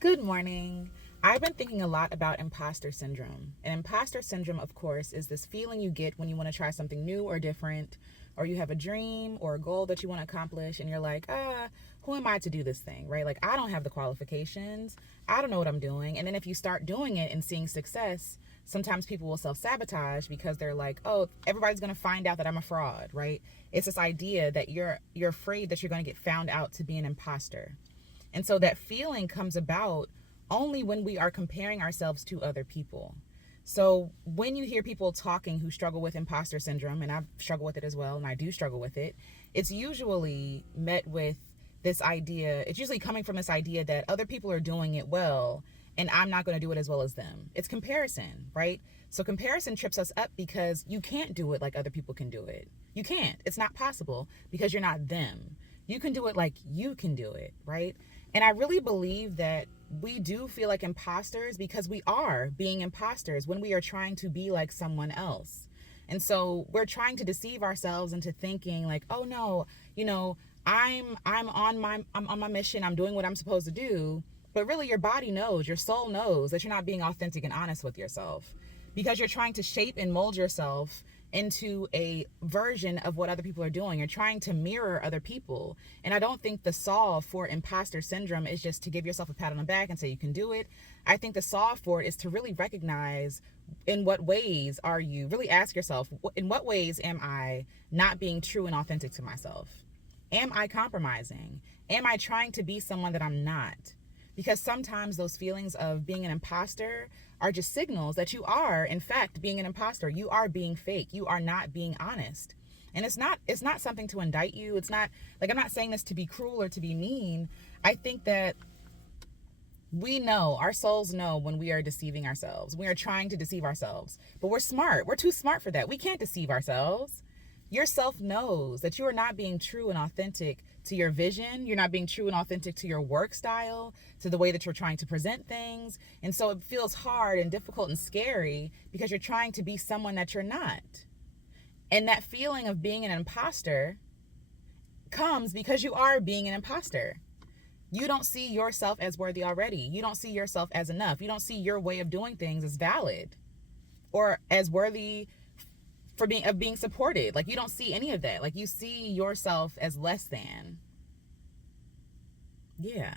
Good morning. I've been thinking a lot about imposter syndrome. And imposter syndrome, of course, is this feeling you get when you want to try something new or different, or you have a dream or a goal that you want to accomplish, and you're like, who am I to do this thing, right? Like, I don't have the qualifications. I don't know what I'm doing. And then if you start doing it and seeing success, sometimes people will self-sabotage because they're like, oh, everybody's going to find out that I'm a fraud, right? It's this idea that you're afraid that you're going to get found out to be an imposter. And so that feeling comes about only when we are comparing ourselves to other people. So when you hear people talking who struggle with imposter syndrome, and I've struggled with it as well, and I do struggle with it, it's usually met with this idea, it's usually coming from this idea that other people are doing it well, and I'm not going to do it as well as them. It's comparison, right? So comparison trips us up because you can't do it like other people can do it. You can't. It's not possible because you're not them. You can do it like you can do it, right? And I really believe that we do feel like imposters because we are being imposters when we are trying to be like someone else. And so we're trying to deceive ourselves into thinking like, oh no, I'm on my mission, I'm doing what I'm supposed to do. But really your body knows, your soul knows that you're not being authentic and honest with yourself because you're trying to shape and mold yourself into a version of what other people are doing. You're trying to mirror other people. And I don't think the solve for imposter syndrome is just to give yourself a pat on the back and say you can do it. I think the solve for it is to really recognize in what ways are you, really ask yourself, in what ways am I not being true and authentic to myself? Am I compromising? Am I trying to be someone that I'm not? Because sometimes those feelings of being an imposter are just signals that you are, in fact, being an imposter. You are being fake. You are not being honest. And it's not something to indict you. It's not like, I'm not saying this to be cruel or to be mean. I think that we know, our souls know when we are deceiving ourselves. We are trying to deceive ourselves. But we're smart. We're too smart for that. We can't deceive ourselves. Your self knows that you are not being true and authentic to your vision. You're not being true and authentic to your work style, to the way that you're trying to present things. And so it feels hard and difficult and scary because you're trying to be someone that you're not. And that feeling of being an imposter comes because you are being an imposter. You don't see yourself as worthy already. You don't see yourself as enough. You don't see your way of doing things as valid or as worthy of being supported. Like, you don't see any of that. Like, you see yourself as less than. Yeah.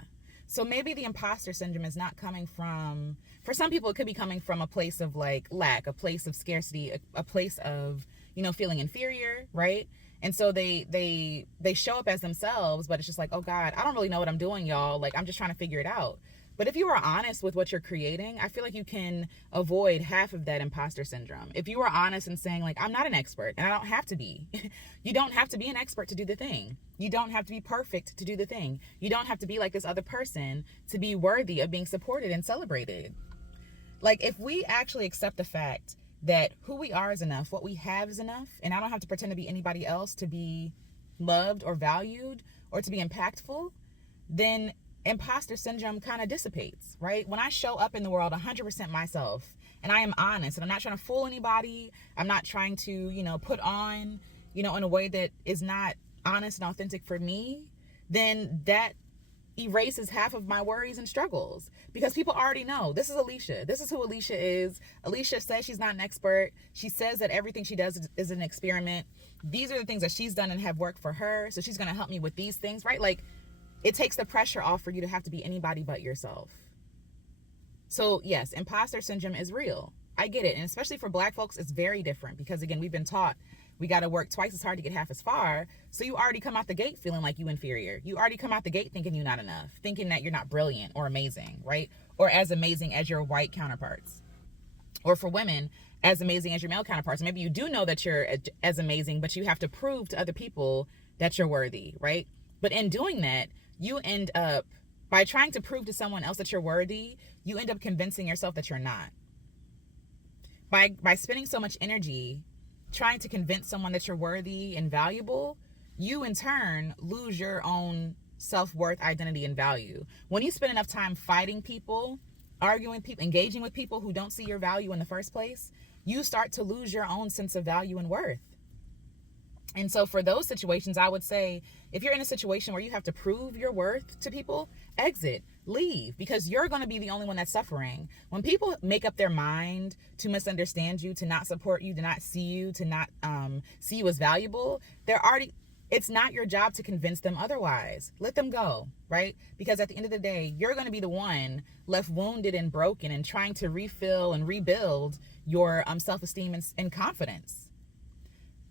So maybe the imposter syndrome is not coming from, for some people it could be coming from a place of like lack, a place of scarcity, a place of, feeling inferior, right? And so they show up as themselves, but it's just like, oh God, I don't really know what I'm doing, y'all. Like, I'm just trying to figure it out. But if you are honest with what you're creating, I feel like you can avoid half of that imposter syndrome. If you are honest and saying like, I'm not an expert and I don't have to be. You don't have to be an expert to do the thing. You don't have to be perfect to do the thing. You don't have to be like this other person to be worthy of being supported and celebrated. Like, if we actually accept the fact that who we are is enough, what we have is enough, and I don't have to pretend to be anybody else to be loved or valued or to be impactful, then imposter syndrome kind of dissipates, right? When I show up in the world 100% myself and I am honest and I'm not trying to fool anybody, I'm not trying to, put on, in a way that is not honest and authentic for me, then that erases half of my worries and struggles because people already know this is Alicia. This is who Alicia is. Alicia says she's not an expert. She says that everything she does is an experiment. These are the things that she's done and have worked for her. So she's going to help me with these things, right? Like, it takes the pressure off for you to have to be anybody but yourself. So yes, imposter syndrome is real. I get it. And especially for Black folks, it's very different because, again, we've been taught we got to work twice as hard to get half as far. So you already come out the gate feeling like you inferior. You already come out the gate thinking you're not enough, thinking that you're not brilliant or amazing, right? Or as amazing as your white counterparts. Or for women, as amazing as your male counterparts. Maybe you do know that you're as amazing, but you have to prove to other people that you're worthy, right? But in doing that, you end up, by trying to prove to someone else that you're worthy, you end up convincing yourself that you're not. By spending so much energy trying to convince someone that you're worthy and valuable, you in turn lose your own self-worth, identity, and value. When you spend enough time fighting people, arguing with people, engaging with people who don't see your value in the first place, you start to lose your own sense of value and worth. And so for those situations, I would say, if you're in a situation where you have to prove your worth to people, exit. leave, because you're going to be the only one that's suffering. When people make up their mind to misunderstand you, to not support you, to not see you, to not see you as valuable, it's not your job to convince them otherwise. Let them go, right? Because at the end of the day, you're going to be the one left wounded and broken and trying to refill and rebuild your self-esteem and confidence.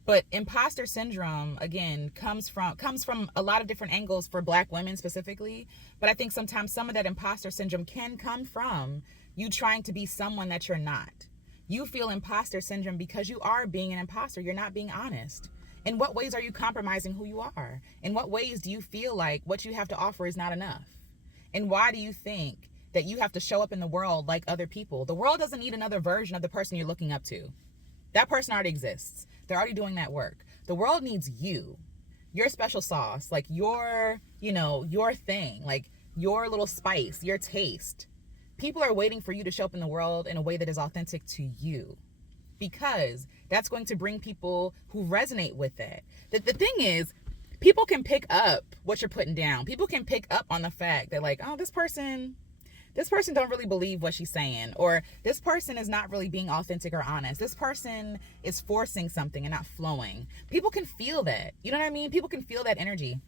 But imposter syndrome, again, comes from a lot of different angles for Black women specifically. But I think sometimes some of that imposter syndrome can come from you trying to be someone that you're not. You feel imposter syndrome because you are being an imposter. You're not being honest. In what ways are you compromising who you are? In what ways do you feel like what you have to offer is not enough? And why do you think that you have to show up in the world like other people? The world doesn't need another version of the person you're looking up to. That person already exists. They're already doing that work. The world needs you, your special sauce, like your thing, like your little spice, your taste. People are waiting for you to show up in the world in a way that is authentic to you, because that's going to bring people who resonate with it. The thing is, people can pick up what you're putting down. People can pick up on the fact that, like, oh, this person don't really believe what she's saying, or this person is not really being authentic or honest. This person is forcing something and not flowing. People can feel that. You know what I mean? People can feel that energy.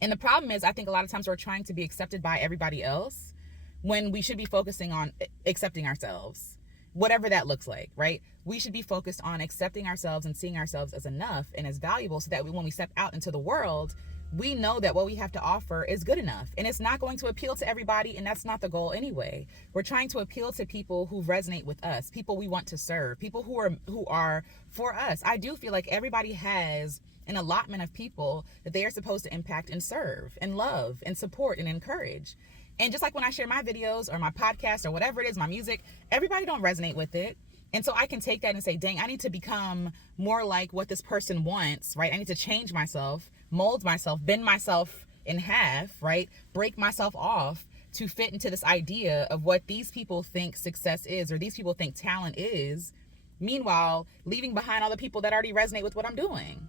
And the problem is, I think a lot of times we're trying to be accepted by everybody else when we should be focusing on accepting ourselves, whatever that looks like, right? We should be focused on accepting ourselves and seeing ourselves as enough and as valuable, so that when we step out into the world, we know that what we have to offer is good enough. And it's not going to appeal to everybody, and that's not the goal anyway. We're trying to appeal to people who resonate with us, people we want to serve, people who are for us. I do feel like everybody has an allotment of people that they are supposed to impact and serve and love and support and encourage. And just like when I share my videos or my podcast or whatever it is, my music, everybody don't resonate with it. And so I can take that and say, dang, I need to become more like what this person wants, right? I need to change myself, mold myself, bend myself in half, right? Break myself off to fit into this idea of what these people think success is, or these people think talent is. Meanwhile, leaving behind all the people that already resonate with what I'm doing.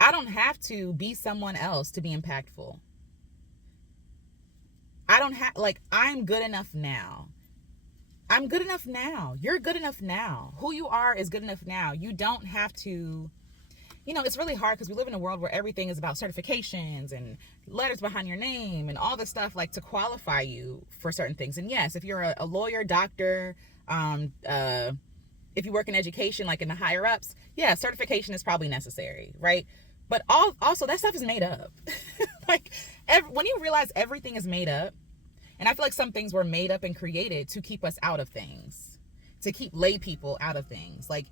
I don't have to be someone else to be impactful. I'm good enough now. I'm good enough now. You're good enough now. Who you are is good enough now. You don't have to, it's really hard because we live in a world where everything is about certifications and letters behind your name and all this stuff, like, to qualify you for certain things. And yes, if you're a lawyer, doctor, if you work in education, like in the higher ups, yeah, certification is probably necessary, right? But also that stuff is made up. When you realize everything is made up, and I feel like some things were made up and created to keep us out of things, to keep lay people out of things. Like,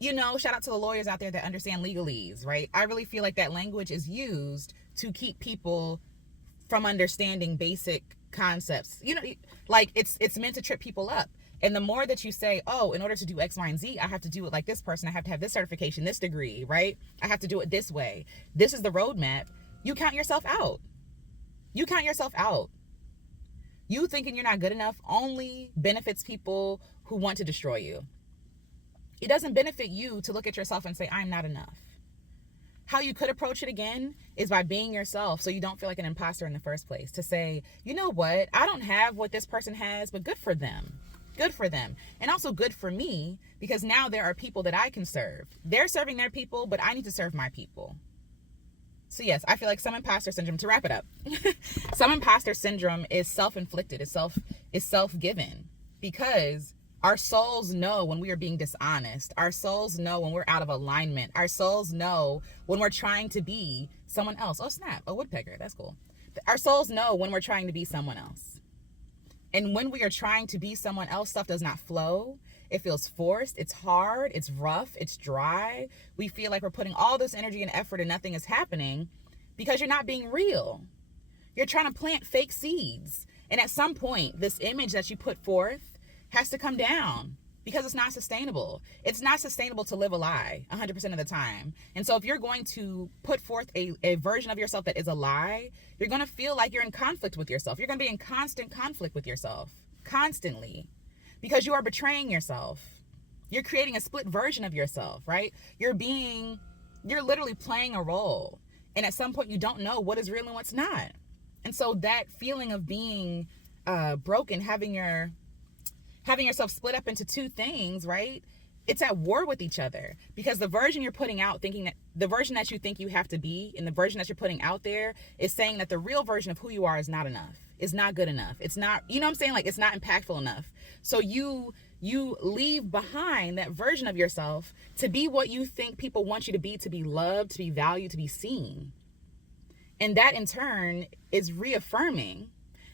shout out to the lawyers out there that understand legalese, right? I really feel like that language is used to keep people from understanding basic concepts. It's meant to trip people up. And the more that you say, oh, in order to do X, Y, and Z, I have to do it like this person. I have to have this certification, this degree, right? I have to do it this way. This is the roadmap. You count yourself out. You count yourself out. You thinking you're not good enough only benefits people who want to destroy you. It doesn't benefit you to look at yourself and say, I'm not enough. How you could approach it again is by being yourself, so you don't feel like an imposter in the first place. To say, you know what? I don't have what this person has, but good for them. Good for them. And also good for me, because now there are people that I can serve. They're serving their people, but I need to serve my people. So yes, I feel like some imposter syndrome, to wrap it up, some imposter syndrome is self-inflicted, is self-given, because our souls know when we are being dishonest. Our souls know when we're out of alignment. Our souls know when we're trying to be someone else. Oh, snap, a woodpecker, that's cool. Our souls know when we're trying to be someone else. And when we are trying to be someone else, stuff does not flow. It feels forced. It's hard. It's rough. It's dry. We feel like we're putting all this energy and effort and nothing is happening because you're not being real. You're trying to plant fake seeds. And at some point, this image that you put forth has to come down because it's not sustainable. It's not sustainable to live a lie 100% of the time. And so if you're going to put forth a version of yourself that is a lie, you're going to feel like you're in conflict with yourself. You're going to be in constant conflict with yourself, constantly, because you are betraying yourself. You're creating a split version of yourself, right? You're literally playing a role. And at some point you don't know what is real and what's not. And so that feeling of being broken, having yourself split up into two things, right? It's at war with each other, because the version you're putting out, thinking that the version that you think you have to be, and the version that you're putting out there is saying that the real version of who you are is not enough. It's not good enough. It's not, you know what I'm saying? Like, it's not impactful enough. So you leave behind that version of yourself to be what you think people want you to be loved, to be valued, to be seen. And that in turn is reaffirming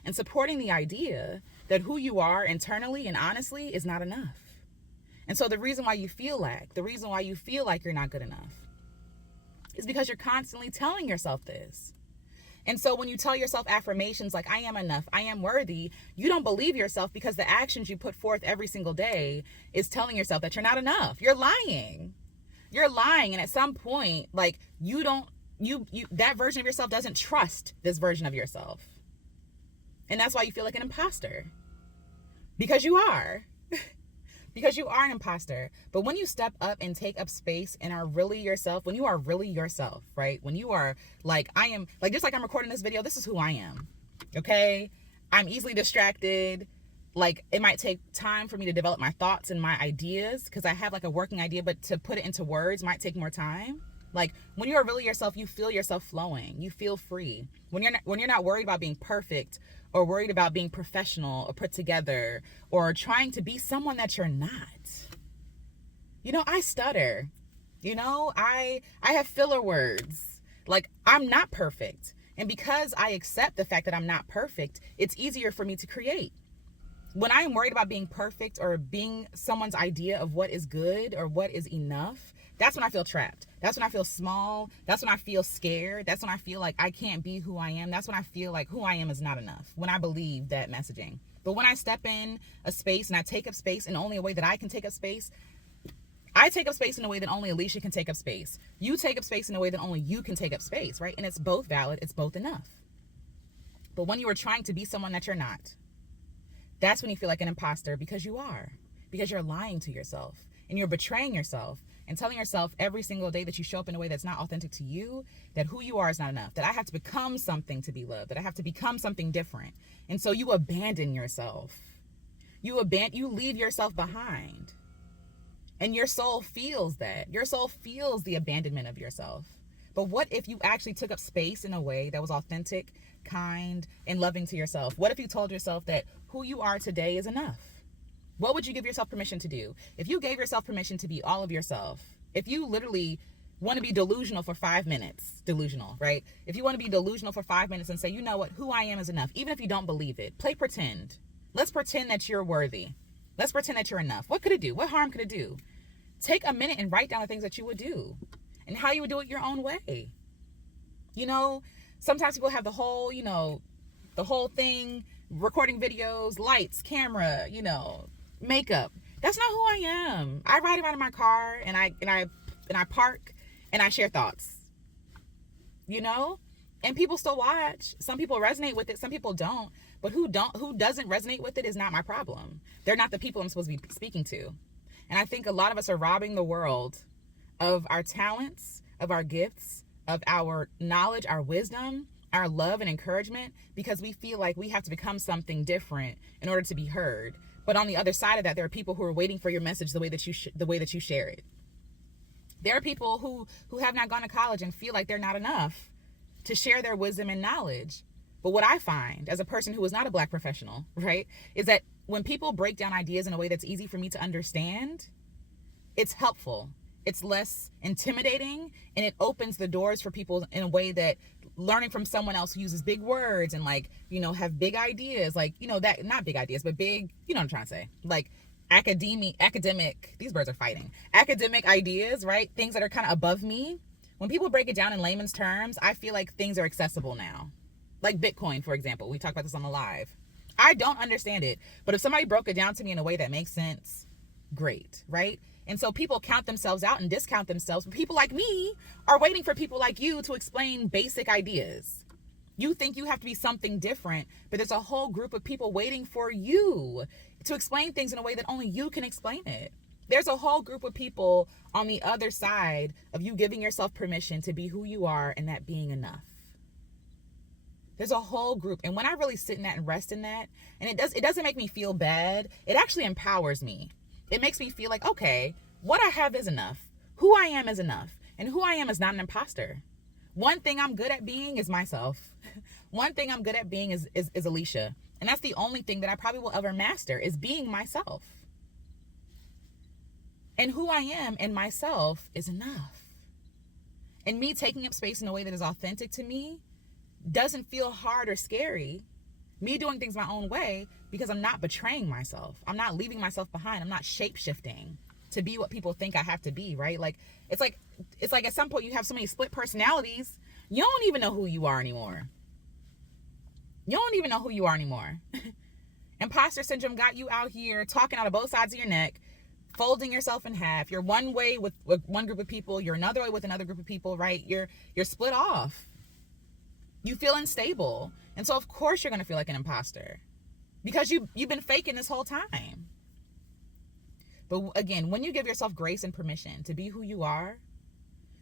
and supporting the idea that who you are internally and honestly is not enough. And so the reason why you feel lack, the reason why you feel like you're not good enough, is because you're constantly telling yourself this. And so when you tell yourself affirmations like, I am enough, I am worthy, you don't believe yourself, because the actions you put forth every single day is telling yourself that you're not enough. You're lying. You're lying. And at some point, like, that version of yourself doesn't trust this version of yourself. And that's why you feel like an imposter. Because you are. Because you are an imposter. But when you step up and take up space and are really yourself, when you are really yourself, right? When you are like, I am, like, just like I'm recording this video, this is who I am. Okay? I'm easily distracted. Like, it might take time for me to develop my thoughts and my ideas, because I have like a working idea, but to put it into words might take more time. Like, when you are really yourself, you feel yourself flowing. You feel free. When you're not worried about being perfect, or worried about being professional or put together, or trying to be someone that you're not. You know, I stutter. You know, I have filler words. Like, I'm not perfect. And because I accept the fact that I'm not perfect, it's easier for me to create. When I am worried about being perfect or being someone's idea of what is good or what is enough, that's when I feel trapped. That's when I feel small. That's when I feel scared. That's when I feel like I can't be who I am. That's when I feel like who I am is not enough, when I believe that messaging. But when I step in a space and I take up space in only a way that I can take up space, I take up space in a way that only Alicia can take up space. You take up space in a way that only you can take up space, right? And it's both valid. It's both enough. But when you are trying to be someone that you're not, that's when you feel like an imposter, because you are. Because you're lying to yourself and you're betraying yourself and telling yourself every single day that you show up in a way that's not authentic to you, that who you are is not enough, that I have to become something to be loved, that I have to become something different. And so you abandon yourself. You leave yourself behind. And your soul feels that. Your soul feels the abandonment of yourself. But what if you actually took up space in a way that was authentic, kind, and loving to yourself? What if you told yourself that who you are today is enough? What would you give yourself permission to do? If you gave yourself permission to be all of yourself, if you literally want to be delusional for 5 minutes, delusional, right? If you want to be delusional for 5 minutes and say, you know what, who I am is enough, even if you don't believe it, play pretend. Let's pretend that you're worthy. Let's pretend that you're enough. What could it do? What harm could it do? Take a minute and write down the things that you would do and how you would do it your own way. You know, sometimes people have the whole thing, recording videos, lights, camera, makeup. That's not who I am. I ride around in my car and I park and I share thoughts. And people still watch. Some people resonate with it, some people don't. But who doesn't resonate with it is not my problem. They're not the people I'm supposed to be speaking to. And I think a lot of us are robbing the world of our talents, of our gifts, of our knowledge, our wisdom, our love and encouragement, because we feel like we have to become something different in order to be heard. But on the other side of that, there are people who are waiting for your message the way that you share it. There are people who have not gone to college and feel like they're not enough to share their wisdom and knowledge. But what I find as a person who is not a Black professional, right, is that when people break down ideas in a way that's easy for me to understand, it's helpful. It's less intimidating, and it opens the doors for people in a way that learning from someone else who uses big words and have big ideas, that, not big ideas, but big, you know what I'm trying to say, like academic, these birds are fighting, academic ideas, right? Things that are kind of above me. When people break it down in layman's terms, I feel like things are accessible now. Like Bitcoin, for example. We talked about this on the live. I don't understand it, but if somebody broke it down to me in a way that makes sense, great, right? And so people count themselves out and discount themselves. But people like me are waiting for people like you to explain basic ideas. You think you have to be something different, but there's a whole group of people waiting for you to explain things in a way that only you can explain it. There's a whole group of people on the other side of you giving yourself permission to be who you are and that being enough. There's a whole group. And when I really sit in that and rest in that, and it doesn't make me feel bad, it actually empowers me. It makes me feel like, okay, what I have is enough. Who I am is enough. And who I am is not an imposter. One thing I'm good at being is myself. One thing I'm good at being is Alicia. And that's the only thing that I probably will ever master, is being myself. And who I am and myself is enough. And me taking up space in a way that is authentic to me doesn't feel hard or scary. Me doing things my own way, because I'm not betraying myself. I'm not leaving myself behind. I'm not shape-shifting to be what people think I have to be, right? Like it's like at some point you have so many split personalities, you don't even know who you are anymore. You don't even know who you are anymore. Imposter syndrome got you out here talking out of both sides of your neck, folding yourself in half. You're one way with one group of people, you're another way with another group of people, right? You're split off. You feel unstable. And so of course you're going to feel like an imposter, because you've been faking this whole time. But again, when you give yourself grace and permission to be who you are,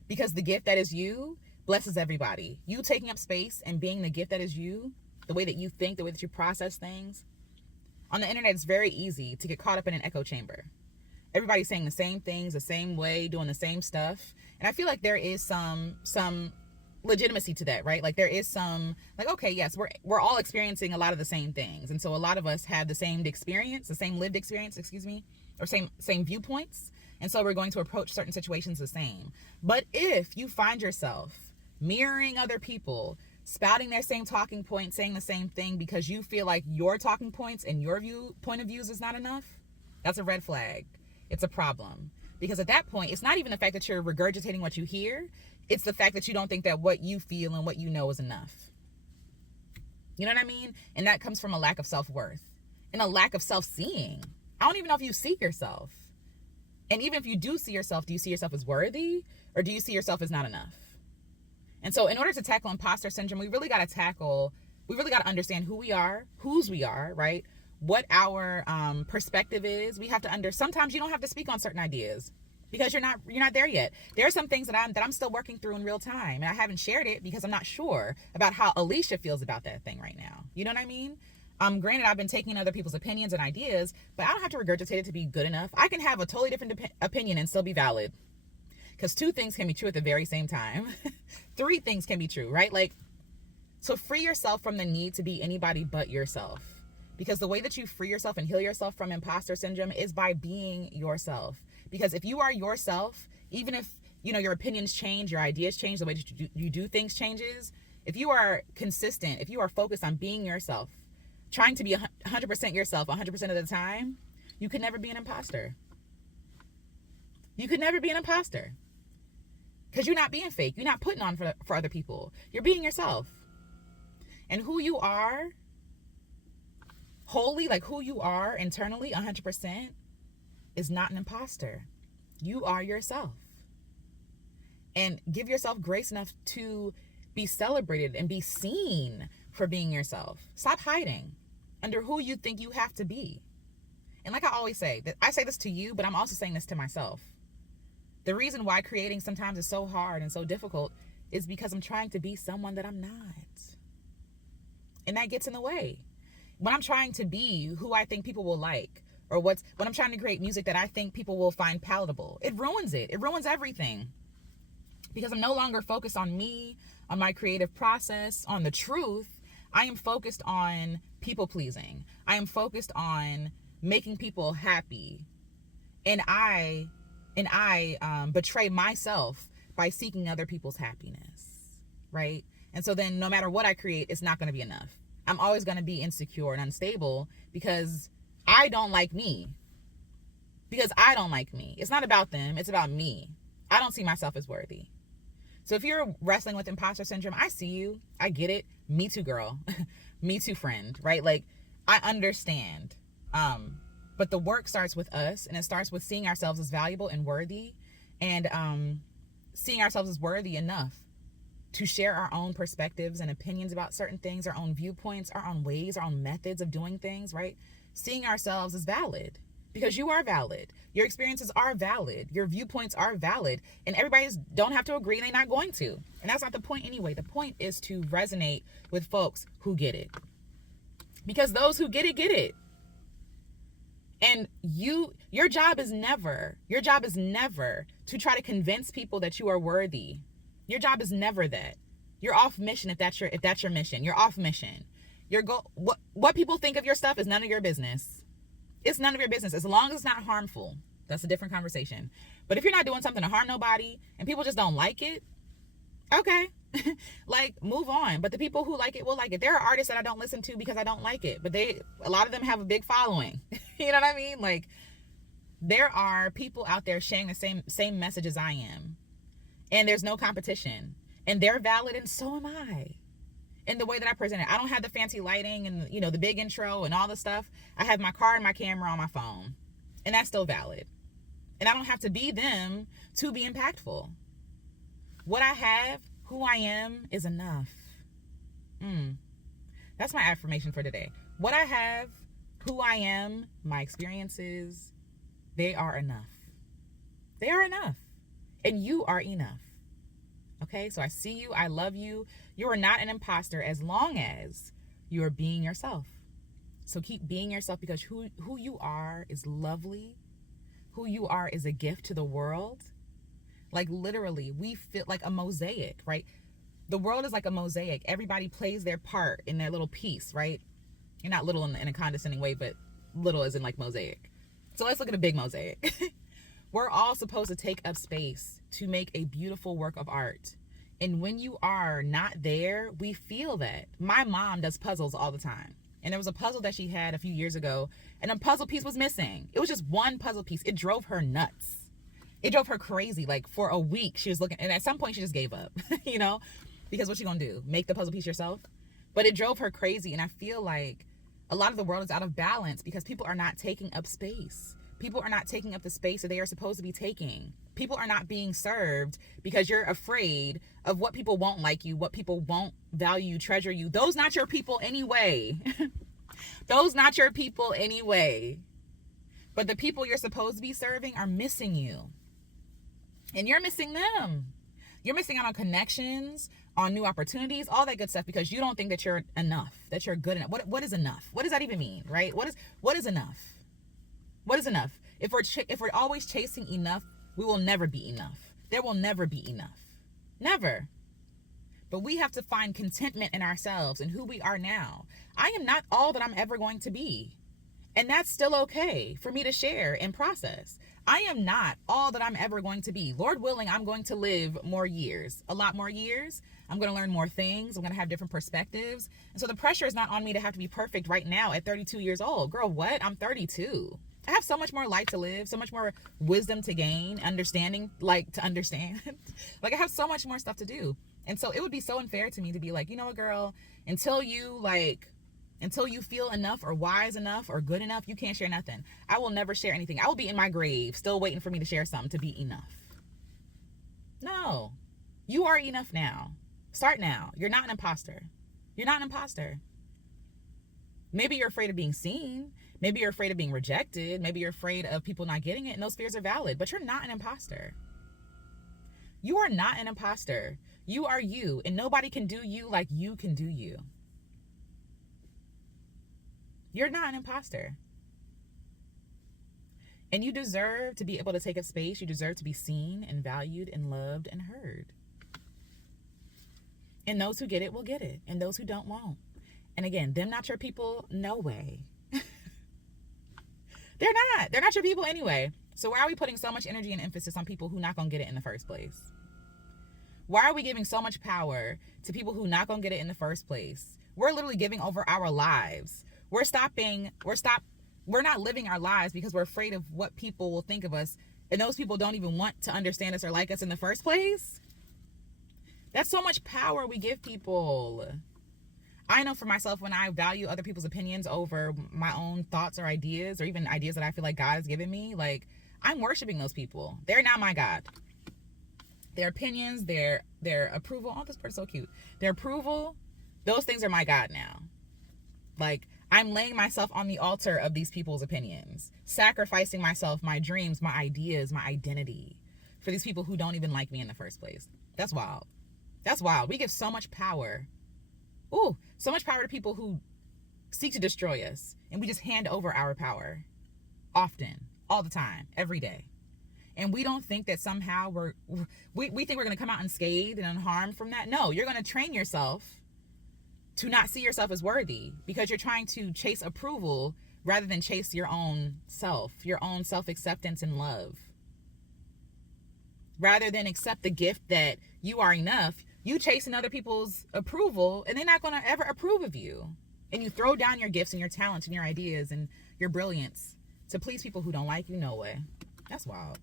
because the gift that is you blesses everybody. You taking up space and being the gift that is you, the way that you think, the way that you process things. On the internet, it's very easy to get caught up in an echo chamber. Everybody's saying the same things, the same way, doing the same stuff. And I feel like there is some legitimacy to that, right? Like there is some, like, okay, yes, we're all experiencing a lot of the same things. And so a lot of us have the same experience, the same lived experience, or same viewpoints. And so we're going to approach certain situations the same. But if you find yourself mirroring other people, spouting their same talking points, saying the same thing because you feel like your talking points and your point of views is not enough, that's a red flag. It's a problem. Because at that point, it's not even the fact that you're regurgitating what you hear. It's the fact that you don't think that what you feel and what you know is enough. You know what I mean? And that comes from a lack of self-worth and a lack of self-seeing. I don't even know if you see yourself. And even if you do see yourself, do you see yourself as worthy, or do you see yourself as not enough? And so in order to tackle imposter syndrome, we really got to understand who we are, whose we are, right? What our perspective is. We have to sometimes you don't have to speak on certain ideas because you're not there yet. There are some things that I'm still working through in real time, and I haven't shared it because I'm not sure about how Alicia feels about that thing right now. You know what I mean? Granted, I've been taking other people's opinions and ideas, but I don't have to regurgitate it to be good enough. I can have a totally different opinion and still be valid. Because 2 things can be true at the very same time. 3 things can be true, right? Like, so free yourself from the need to be anybody but yourself. Because the way that you free yourself and heal yourself from imposter syndrome is by being yourself. Because if you are yourself, even if, your opinions change, your ideas change, the way that you do things changes, if you are consistent, if you are focused on being yourself, trying to be 100% yourself 100% of the time, you could never be an imposter. You could never be an imposter. Because you're not being fake. You're not putting on for other people. You're being yourself. And who you are, wholly, like who you are internally, 100%, is not an imposter. You are yourself. And give yourself grace enough to be celebrated and be seen for being yourself. Stop hiding under who you think you have to be. And like I always say, that I say this to you, but I'm also saying this to myself. The reason why creating sometimes is so hard and so difficult is because I'm trying to be someone that I'm not. And that gets in the way. When I'm trying to be who I think people will like, or when I'm trying to create music that I think people will find palatable, it ruins it. It ruins everything. Because I'm no longer focused on me, on my creative process, on the truth. I am focused on people pleasing. I am focused on making people happy. And I betray myself by seeking other people's happiness, right? And so then no matter what I create, it's not going to be enough. I'm always going to be insecure and unstable because I don't like me. Because I don't like me. It's not about them. It's about me. I don't see myself as worthy. So if you're wrestling with imposter syndrome, I see you. I get it. Me too, girl. Me too, friend, right? Like, I understand. But the work starts with us, and it starts with seeing ourselves as valuable and worthy, and seeing ourselves as worthy enough to share our own perspectives and opinions about certain things, our own viewpoints, our own ways, our own methods of doing things, right? Seeing ourselves as valid. because you are valid. Your experiences are valid. Your viewpoints are valid. And everybody don't have to agree, and they're not going to. And that's not the point anyway. The point is to resonate with folks who get it. Because those who get it. And your job is never to try to convince people that you are worthy. Your job is never that. You're off mission if that's your mission. You're off mission. What people think of your stuff is none of your business. It's none of your business as long as it's not harmful. That's a different conversation. But if you're not doing something to harm nobody and people just don't like it, okay. Like, move on. But the people who like it will like it. There are artists that I don't listen to because I don't like it, but a lot of them have a big following. You know what I mean? Like, there are people out there sharing the same message as I am, and there's no competition, and they're valid, and so am I. In the way that I present it, I don't have the fancy lighting and the big intro and all the stuff. I have my car and my camera on my phone, and that's still valid. And I don't have to be them to be impactful. What I have, who I am, is enough. That's my affirmation for today. What I have, who I am, my experiences, they are enough. They are enough. And you are enough. Okay, so I see you. I love you. You are not an imposter as long as you are being yourself. So keep being yourself, because who you are is lovely. Who you are is a gift to the world. Like, literally, we feel like a mosaic, right? The world is like a mosaic. Everybody plays their part in their little piece, right? You're not little in a condescending way, but little as in like mosaic. So let's look at a big mosaic. We're all supposed to take up space to make a beautiful work of art. And when you are not there, we feel that. My mom does puzzles all the time. And there was a puzzle that she had a few years ago, and a puzzle piece was missing. It was just one puzzle piece. It drove her nuts. It drove her crazy. Like, for a week, she was looking, and at some point she just gave up, because what you gonna do? Make the puzzle piece yourself? But it drove her crazy, and I feel like a lot of the world is out of balance because people are not taking up space. People are not taking up the space that they are supposed to be taking. People are not being served because you're afraid of what people won't like you, what people won't value, treasure you. Those not your people anyway. Those not your people anyway. But the people you're supposed to be serving are missing you. And you're missing them. You're missing out on connections, on new opportunities, all that good stuff, because you don't think that you're enough, that you're good enough. What is enough? What does that even mean, right? What is enough? What is enough? If we're always chasing enough, we will never be enough. There will never be enough. Never. But we have to find contentment in ourselves and who we are now. I am not all that I'm ever going to be. And that's still okay for me to share and process. I am not all that I'm ever going to be. Lord willing, I'm going to live more years, a lot more years. I'm going to learn more things. I'm going to have different perspectives. And so the pressure is not on me to have to be perfect right now at 32 years old. Girl, what? I'm 32. I have so much more life to live, so much more wisdom to gain, understanding, like, to understand. Like, I have so much more stuff to do. And so it would be so unfair to me to be like, you know what, girl, until you feel enough or wise enough or good enough, you can't share nothing. I will never share anything. I will be in my grave still waiting for me to share something to be enough. No, you are enough now. Start now. You're not an imposter. You're not an imposter. Maybe you're afraid of being seen. Maybe you're afraid of being rejected. Maybe you're afraid of people not getting it, and those fears are valid, but you're not an imposter. You are not an imposter. You are you, and nobody can do you like you can do you. You're not an imposter. And you deserve to be able to take up space. You deserve to be seen and valued and loved and heard. And those who get it will get it, and those who don't won't. And again, them not your people, no way. They're not your people anyway. So why are we putting so much energy and emphasis on people who not gonna get it in the first place? Why are we giving so much power to people who not gonna get it in the first place? We're literally giving over our lives. We're not living our lives because we're afraid of what people will think of us, and those people don't even want to understand us or like us in the first place. That's so much power we give people. I know for myself, when I value other people's opinions over my own thoughts or ideas, or even ideas that I feel like God has given me, like, I'm worshiping those people. They're not my God. Their opinions, their approval. Oh, this person's so cute. Their approval, those things are my God now. Like, I'm laying myself on the altar of these people's opinions, sacrificing myself, my dreams, my ideas, my identity for these people who don't even like me in the first place. That's wild. That's wild. We give so much power. Ooh, so much power to people who seek to destroy us. And we just hand over our power. Often. All the time. Every day. And we don't think that somehow we think we're going to come out unscathed and unharmed from that. No, you're going to train yourself to not see yourself as worthy because you're trying to chase approval rather than chase your own self-acceptance and love. Rather than accept the gift that you are enough, you chasing other people's approval and they're not going to ever approve of you. And you throw down your gifts and your talents and your ideas and your brilliance to please people who don't like you. No way. That's wild.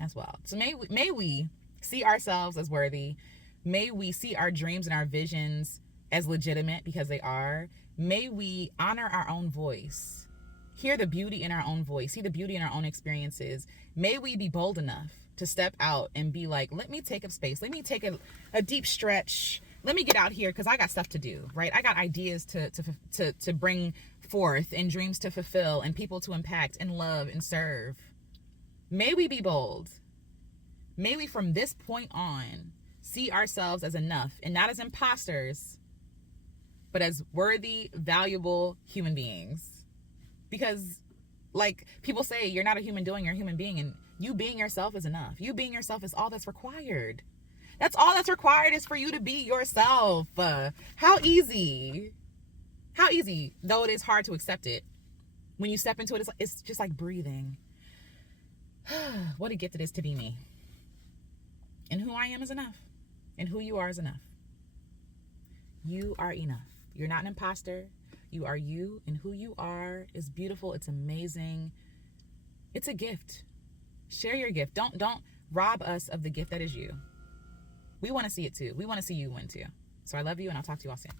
That's wild. So may we see ourselves as worthy. May we see our dreams and our visions as legitimate because they are. May we honor our own voice. Hear the beauty in our own voice. See the beauty in our own experiences. May we be bold enough to step out and be like, let me take up space. Let me take a deep stretch. Let me get out here because I got stuff to do, right? I got ideas to bring forth and dreams to fulfill and people to impact and love and serve. May we be bold. May we from this point on see ourselves as enough and not as imposters, but as worthy, valuable human beings. Because like people say, you're not a human doing, you're a human being, and you being yourself is enough. You being yourself is all that's required. That's all that's required is for you to be yourself. How easy, though it is hard to accept it. When you step into it, it's just like breathing. What a gift it is to be me. And who I am is enough. And who you are is enough. You are enough. You're not an imposter. You are you, and who you are is beautiful. It's amazing. It's a gift. Share your gift. Don't rob us of the gift that is you. We want to see it too. We want to see you win too. So I love you, and I'll talk to you all soon.